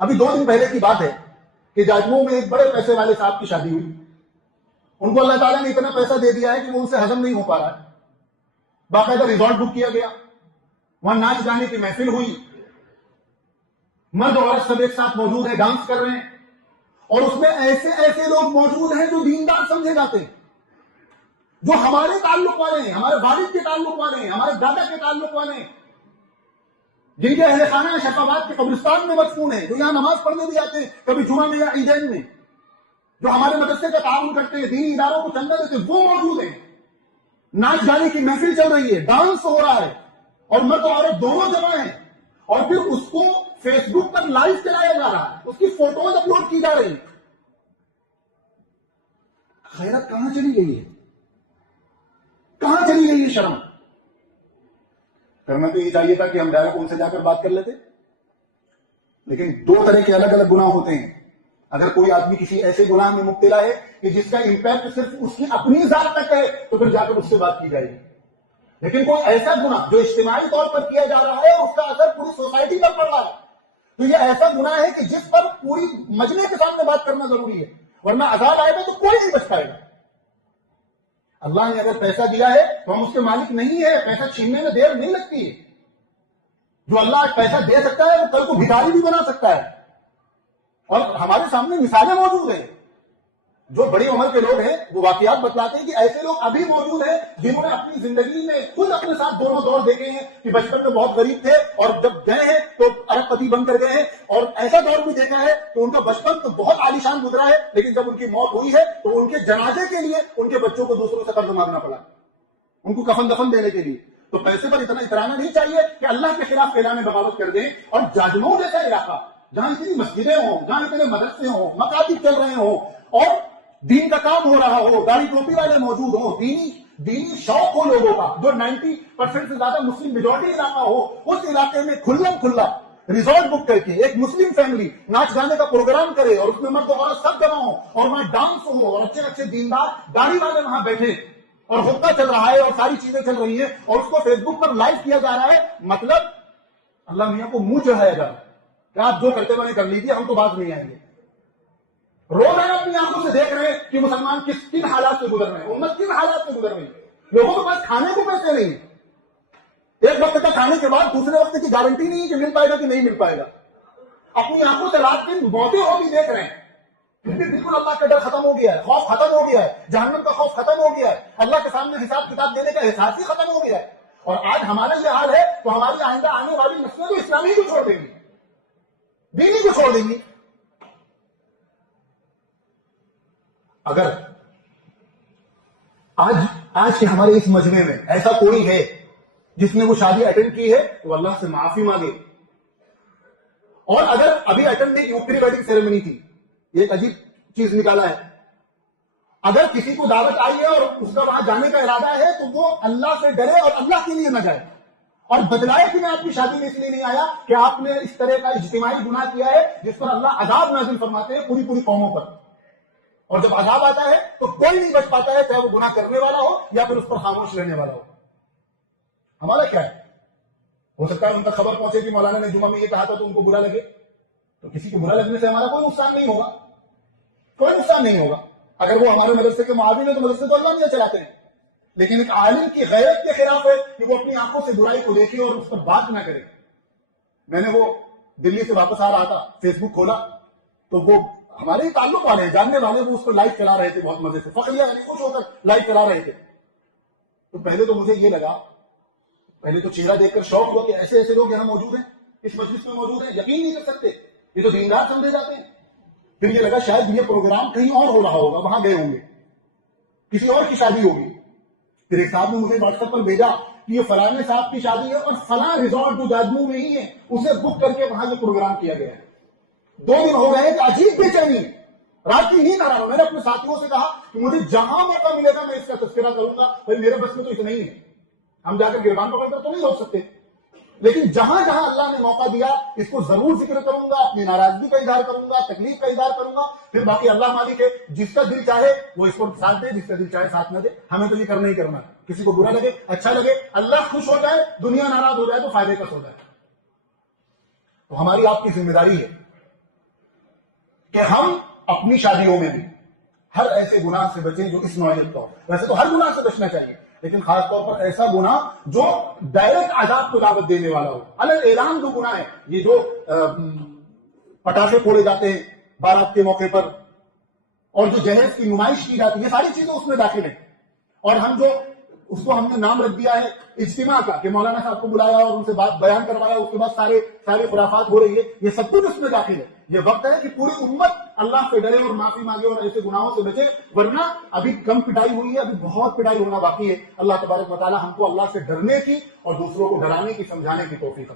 ابھی 2 دن پہلے کی بات ہے کہ جاجموں میں ایک بڑے پیسے والے صاحب کی شادی ہوئی. ان کو اللہ تعالیٰ نے اتنا پیسہ دے دیا ہے کہ وہ ان سے ہضم نہیں ہو پا رہا ہے. باقاعدہ ریزورٹ بک کیا گیا, وہاں ناچ گانے کی محفل ہوئی, مرد اور عورت سب ایک ساتھ موجود ہیں, ڈانس کر رہے ہیں, اور اس میں ایسے ایسے لوگ موجود ہیں جو دیندار سمجھے جاتے ہیں, جو ہمارے تعلق والے ہیں, ہمارے والد کے تعلق والے ہیں, ہمارے دادا کے تعلق والے ہیں, جن کے اہل خانہ شفاباد کے قبرستان میں مدفون ہیں, جو یہاں نماز پڑھنے بھی آتے ہیں کبھی جمعہ میں یا عیدین میں, جو ہمارے مدرسے کا تعاون کرتے ہیں, دینی اداروں کو چندہ دیتے ہیں, وہ موجود ہیں. ناچ گانے کی محفل چل رہی ہے, ڈانس ہو رہا ہے, اور مرد اور عورت دونوں جمع ہیں, اور پھر اس کو فیس بک پر لائیو چلایا جا رہا ہے, اس کی فوٹوز اپلوڈ کی جا رہی ہیں. خیرت کہاں چلی گئی ہے؟ کہاں چلی گئی ہے شرم؟ کرنا تو یہ چاہیے تھا کہ ہم ڈائریکٹ ان سے جا کر بات کر لیتے, لیکن 2 طرح کے الگ الگ گناہ ہوتے ہیں. اگر کوئی آدمی کسی ایسے گناہ میں مبتلا ہے کہ جس کا امپیکٹ صرف اس کی اپنی ذات تک ہے, تو پھر جا کر اس سے بات کی جائے گی. لیکن کوئی ایسا گناہ جو اجتماعی طور پر کیا جا رہا ہے اور اس کا اثر پوری سوسائٹی پر پڑ رہا ہے, تو یہ ایسا گناہ ہے کہ جس پر پوری مجمع کے سامنے بات کرنا ضروری ہے, ورنہ عذاب آئے گا تو کوئی نہیں بچ پائے گا. اللہ نے اگر پیسہ دیا ہے تو ہم اس کے مالک نہیں ہے, پیسہ چھیننے میں دیر نہیں لگتی ہے. جو اللہ آج پیسہ دے سکتا ہے وہ کل کو بھکاری بھی بنا سکتا ہے, اور ہمارے سامنے مثالیں موجود ہیں. جو بڑی عمر کے لوگ ہیں وہ واقعات بتلاتے ہیں کہ ایسے لوگ ابھی موجود ہیں جنہوں نے اپنی زندگی میں خود اپنے ساتھ دونوں دور دیکھے ہیں کہ بچپن میں بہت غریب تھے اور جب گئے ہیں تو ارب پتی بن کر گئے ہیں, اور ایسا دور بھی دیکھا ہے کہ ان کا بچپن تو بہت عالیشان گزرا ہے, لیکن جب ان کی موت ہوئی ہے تو ان کے جنازے کے لیے ان کے بچوں کو دوسروں سے قرض مانگنا پڑا, ان کو کفن دفن دینے کے لیے. تو پیسے پر اتنا اترانا نہیں چاہیے کہ اللہ کے خلاف اعلان بغاوت کر دیں. اور جاجموں جیسا علاقہ جہاں اتنی مسجدیں ہوں, جہاں اتنے مدرسے ہوں, مکاتب چل رہے ہوں, اور دین کا کام ہو رہا ہو, داڑھی ٹوپی والے موجود ہوں, دینی شوق ہو لوگوں کا, جو 90% سے زیادہ مسلم میجورٹی علاقہ ہو, اس علاقے میں کھلم کھلا ریزورٹ بک کر کے ایک مسلم فیملی ناچ گانے کا پروگرام کرے, اور اس میں مرد و عورت سب جمع ہو, اور وہاں ڈانس ہو, اور اچھے اچھے دیندار داڑھی والے وہاں بیٹھے, اور خطبہ چل رہا ہے اور ساری چیزیں چل رہی ہیں, اور اس کو فیس بک پر لائیو کیا جا رہا ہے. مطلب اللہ میاں کو منہ چڑھایا جا رہا ہے کہ آپ جو کرتے بنے کر لیجیے, ہم تو باز نہیں آئیں گے. رو رہے ہیں, اپنی آنکھوں سے دیکھ رہے ہیں کہ مسلمان کن حالات سے گزر رہے ہیں, امت کن حالات سے گزر رہی ہے. لوگوں کے پاس کھانے کو پیسے نہیں, ایک وقت کا کھانے کے بعد دوسرے وقت کی گارنٹی نہیں ہے کہ مل پائے گا کہ نہیں مل پائے گا. اپنی آنکھوں سے رات دن موتیں ہوتی دیکھ رہے ہیں, بالکل اللہ کا ڈر ختم ہو گیا ہے, خوف ختم ہو گیا ہے, جہنم کا خوف ختم ہو گیا ہے, اللہ کے سامنے حساب کتاب دینے کا احساس ہی ختم ہو گیا ہے. اور آج ہمارا یہ حال ہے تو ہماری آئندہ آنے والی نسلیں تو اسلامی کو چھوڑ دیں گی, دینی کو چھوڑ دیں گی. اگر آج کے ہمارے اس مجمع میں ایسا کوئی ہے جس نے وہ شادی اٹینڈ کی ہے تو اللہ سے معافی مانگے. اور اگر ابھی اٹینڈ نہیں, پری ویڈنگ سیریمنی تھی, یہ ایک عجیب چیز نکالا ہے. اگر کسی کو دعوت آئی ہے اور اس کا وہاں جانے کا ارادہ ہے تو وہ اللہ سے ڈرے اور اللہ کے لیے نہ جائے, اور بتلائے کہ میں آپ کی شادی میں اس لیے نہیں آیا کہ آپ نے اس طرح کا اجتماعی گناہ کیا ہے جس پر اللہ عذاب نازل فرماتے ہیں پوری قوموں پر, اور جب عذاب آتا ہے تو کوئی نہیں بچ پاتا ہے, چاہے وہ گناہ کرنے والا ہو یا پھر اس پر خاموش رہنے والا ہو. ہمارا کیا ہے, ہو سکتا ہے ان تک خبر پہنچے کہ مولانا نے جمعہ میں یہ کہا تھا تو ان کو برا لگے, تو کسی کو برا لگنے سے ہمارا کوئی نقصان نہیں ہوگا, کوئی نقصان نہیں ہوگا. اگر وہ ہمارے مدرسے کے معاون ہے تو مدرسے تو اللہ میاں چلاتے ہیں, لیکن ایک عالم کی غیرت کے خلاف ہے کہ وہ اپنی آنکھوں سے برائی کو دیکھے اور اس پر بات نہ کرے. میں نے وہ دلی سے واپس آ رہا تھا, فیس بک کھولا تو وہ ہمارے ہی تعلق والے ہیں, جاننے والے, وہ اس کو لائیو چلا رہے تھے بہت مزے سے, فخریہ خوش ہو کر لائیو چلا رہے تھے. تو پہلے تو مجھے یہ لگا, پہلے تو چہرہ دیکھ کر شوق ہوا کہ ایسے ایسے لوگ یہاں موجود ہیں, اس مجلس میں موجود ہیں, یقین نہیں کر سکتے, یہ تو دیندار سمجھے جاتے ہیں. پھر یہ لگا شاید یہ پروگرام کہیں اور ہو رہا ہوگا, وہاں گئے ہوں گے, کسی اور کی شادی ہوگی. پھر ایک صاحب نے مجھے واٹس ایپ پر بھیجا کہ یہ فلانے صاحب کی شادی ہے اور فلاں ریزورٹ جو جاجموں میں ہی ہے اسے بک کر کے وہاں یہ پروگرام کیا گیا ہے. 2 دن ہو گئے کہ عجیب بے چینی, رات کی نیند آ رہا ہوں. میں نے اپنے ساتھیوں سے کہا کہ مجھے جہاں موقع ملے گا میں اس کا تذکرہ کروں گا, بھائی میرے بس میں تو اتنا ہی ہے, ہم جا کر گربان پکڑ کر تو نہیں روک سکتے, لیکن جہاں جہاں اللہ نے موقع دیا اس کو ضرور ذکر کروں گا, اپنی ناراضگی کا اظہار کروں گا, تکلیف کا اظہار کروں گا. پھر باقی اللہ مالک ہے, جس کا دل چاہے وہ اس کو ساتھ دے, جس کا دل چاہے ساتھ نہ دے. ہمیں تو یہ کرنا ہی کرنا, کسی کو برا لگے اچھا لگے, اللہ خوش ہو جائے, دنیا ناراض ہو جائے تو فائدے کا سودا ہے. تو ہماری آپ کی ذمہ داری ہے کہ ہم اپنی شادیوں میں بھی ہر ایسے گناہ سے بچیں جو اس نوعیت کا ہو. ویسے تو ہر گناہ سے بچنا چاہیے، لیکن خاص طور پر ایسا گناہ جو ڈائریکٹ عذاب کو دعوت دینے والا ہو. الگ اعلان جو گناہ ہے، یہ جو پٹاخے پھوڑے جاتے ہیں بارات کے موقع پر اور جو جہیز کی نمائش کی جاتی ہے، یہ ساری چیزیں اس میں داخل ہیں. اور ہم جو اس کو ہم نے نام رکھ دیا ہے اجتماع کا، کہ مولانا صاحب کو بلایا اور ان سے بات بیان کروایا، اس کے بعد سارے خرافات ہو رہی ہے، یہ سب کچھ اس میں داخل ہے. یہ وقت ہے کہ پوری امت اللہ سے ڈرے اور معافی مانگے اور ایسے گناہوں سے بچے، ورنہ ابھی کم پٹائی ہوئی ہے، ابھی بہت پٹائی ہونا باقی ہے. اللہ تبارک و تعالی ہم کو اللہ سے ڈرنے کی اور دوسروں کو ڈرانے کی، سمجھانے کی توفیق